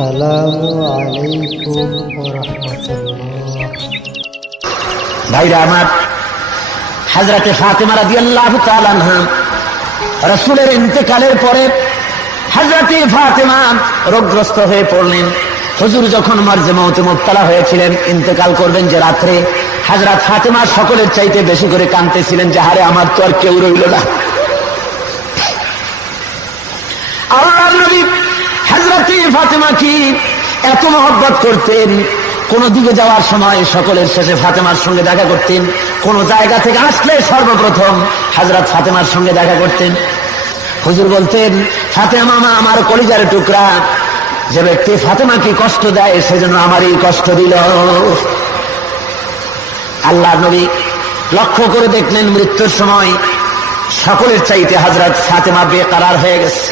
আসসালামু আলাইকুম ওয়া রাহমাতুল্লাহ। ভাইরা আমার, হযরতে ফাতেমা রাদিয়াল্লাহু তাআলা আনহা রাসূলের ইন্তেকালের পরে হযরতে ফাতেমা রোগগ্রস্ত হয়ে পড়লেন। হুজুর যখন মার্জে মউতে মুবতালা হয়েছিলেন, ইন্তেকাল করবেন যে রাত্রে, হযরত ফাতেমা সকলের চাইতে বেশি করে কাঁদতেছিলেন যে হারে আমার তো আর কেউ রইল না। আল্লাহর নবী হযরতে ফাতেমা কি এত মহব্বত করতেন, কোন দিকে যাওয়ার সময় সকলের শেষে ফাতেমার সঙ্গে দেখা করতেন। কোন জায়গা থেকে আসলে সর্বপ্রথম হযরত ফাতেমার সঙ্গে দেখা করতেন। হুজুর বলতেন, ফাতেমা মা আমার কলিজার টুকরা, যে ব্যক্তি ফাতেমাকে কষ্ট দেয় সেজন্য আমারই কষ্ট দিল। আল্লাহর নবী লক্ষ্য করে দেখলেন মৃত্যুর সময় সকলের চাইতে হযরত ফাতেমা বেকরার হয়ে গেছে,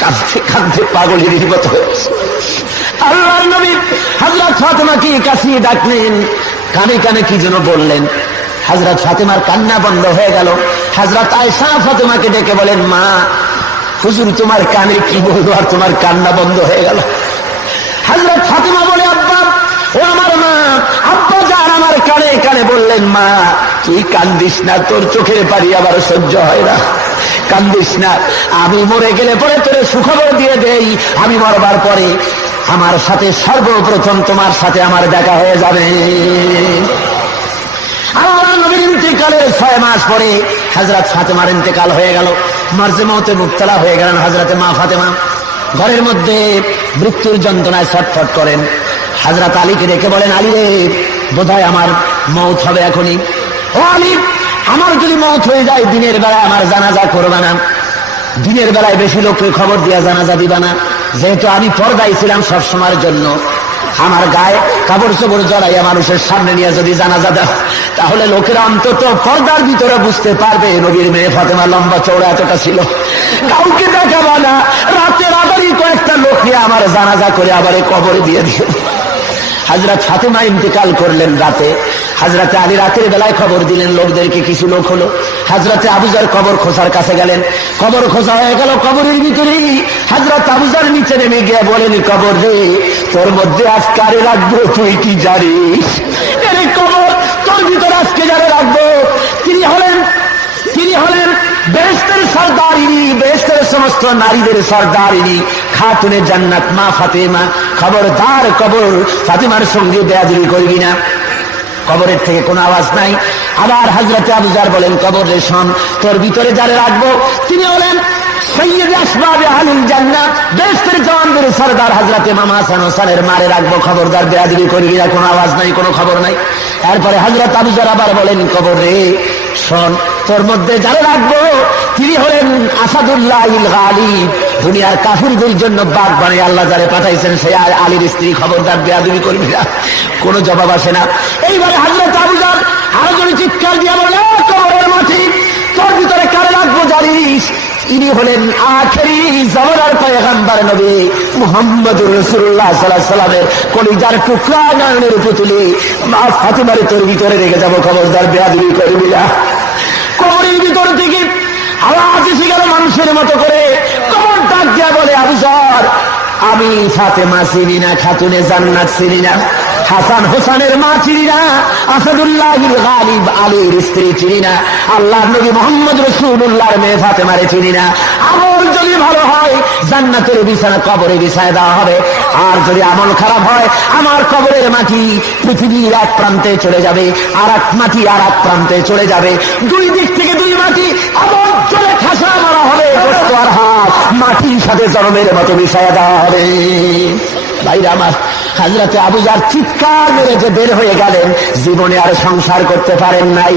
কাঁদতে কাঁদতে পাগলের মতো হয়েছে। আল্লাহর নবী হযরত ফাতেমাকে কাছে ডাকলেন, কানে কানে কি যেন বললেন। হযরত ফাতেমার কান্না বন্ধ হয়ে গেল। হযরত আয়েশা ফাতেমাকে ডেকে বলেন, মা হুজুর তোমার কানে কি বলবো আর তোমার কান্না বন্ধ হয়ে গেল। হযরত ফাতেমা বলে, আব্বা ও আমার মা, আব্বা যান আমার কানে কানে বললেন, মা তুই কান্দিস না, তোর চোখের পানি আবার সহ্য হয় না, কান্দিস না। আমি মরে গেলে পরে তোরে সুখবর দিয়ে দেই, আমি মরবার পরে আমার সাথে সর্বপ্রথম তোমার সাথে আমার দেখা হয়ে যাবে। আল্লাহর নবীর ইন্তেকালের 6 মাস পরে হযরত ফাতেমার ইন্তেকাল হয়ে গেল। মার্জে মউতে মুবতালা হয়ে গেলেন হযরতে মা ফাতেমা। ঘরের মধ্যে মৃত্যুর যন্ত্রণায় ছটফট করেন। হযরত আলীকে ডেকে বলেন, আলী রে, বোধহয় আমার মউত হবে এখনই। ও আলী, আমার যদি মউত হয়ে যায় দিনের বেলায় আমার জানাজা করবা না, দিনের বেলায় বেশি লোককে খবর দিয়া জানাজা দিবা না, যেহেতু আমি পর্দায় ছিলাম সবসময়ের জন্য। আমার গায়ে কাপড় চোপড় জড়াইয়া মানুষের সামনে নিয়ে যদি জানাজা দাও, তাহলে লোকেরা অন্তত পর্দার ভিতরে বুঝতে পারবে নবীর মেয়ে ফাতেমা লম্বা চওড়া এতটা ছিল। কাউকে দেখাবা না, রাতের আবারই কয়েকটা লোক নিয়ে আমার জানাজা করে আবার কবরে দিয়ে দিও। হযরত ফাতেমা ইন্তেকাল করলেন রাতে। হযরতে আলী রাতের বেলায় খবর দিলেন লোকদেরকে, কিছু লোক হলো। হযরতে আবুজার কবর খোঁজার কাছে গেলেন, কবর খোঁজা হয়ে গেল। কবরের ভিতরে হযরত আবুজার নিচে নেমে গিয়ে বলেন, কবর রে, তোর মধ্যে আজকে আরে রাখবো তুই কি জানিস? এরে কবর, তোর ভিতরে আজকে যারে রাখবো তিনি হলেন বেহেশতের সরদারিনী, বেহেশতের সমস্ত নারীদের সরদারিনী খাতুনে জান্নাত মা ফাতেমা। খবরদার কবর ফাতেমার সঙ্গে বেয়াদবি করবি না। কবরের থেকে কোনো আওয়াজ নাই। আবার হযরতে আবুজার বলেন, কবর রে শোন, তোর ভিতরে যারে রাখবো তিনি হলেন সৈয়দ আসবাবে আহলুল জান্নাত, বেহেশতের জওয়ানদের সরদার হযরতে মামা হাসান হোসেনের মারে রাখবো, খবরদার বেয়াদবি করবি না। কোনো আওয়াজ নাই, কোনো খবর নাই। এরপরে হযরত আবুজার আবার বলেন, কবর রে শোন, তোর মধ্যে যারা রাখবো তিনি হলেন আসাদুল্লাহিল গালিব, দুনিয়ার কাফিরদের জন্য বাঘ বানিয়ে আল্লাহ যারে পাঠাইছেন সে আলীর স্ত্রী, খবরদার বেয়াদবি করবি না। কোনো জবাব আসে না। এইবারে হযরত আবুজার আরো জোরে চিৎকার দিয়ে বলে, কবরের মাটি, তোর ভিতরে কারে রাখবো জানিস? ইনি হলেন আখেরি জামানার পয়গম্বর নবী মুহাম্মদুর রাসূলুল্লাহ সাল্লাল্লাহু আলাইহি ওয়াসাল্লামের কলিজার টুকরা নয়নের পুতুলি মা ফাতেমারে তোর ভিতরে রেখে যাবো, খবরদার বেয়াদবি করবি না। কবরের ভিতর থেকে আওয়াজ এসে গেল মানুষের মতো করে। কবর ডাক দিয়া বলে, আবুজার, আমি ফাতেমা চিনি না, খাতুনে জান্নাত চিনি না, হাসান হোসেনের মা চিনি না, আসাদুল্লাহিল গালিব আলীর স্ত্রী চিনি না, আল্লাহর নবী মুহাম্মদ রাসূলুল্লাহর মেয়ে ফাতেমারে চিনি না। আমল যদি ভালো হয় জান্নাতের বিছানা কবরে বিছায় দেওয়া হবে, আর যদি আমল খারাপ হয় আমার কবরের মাটি পৃথিবীর এক প্রান্তে চলে যাবে, আর এক মাটি আর এক প্রান্তে চলে যাবে। দুই দিক থেকে দুই মাটি আবার চলে খাসা মারা হবে, গোশত আর হাত মাটির সাথে জনমের মতো মিশায় দেওয়া হবে। ভাইরা আমার, হযরতে আবুজার চিৎকার মেরে যে বের হয়ে গেলেন, জীবনে আর সংসার করতে পারেন নাই।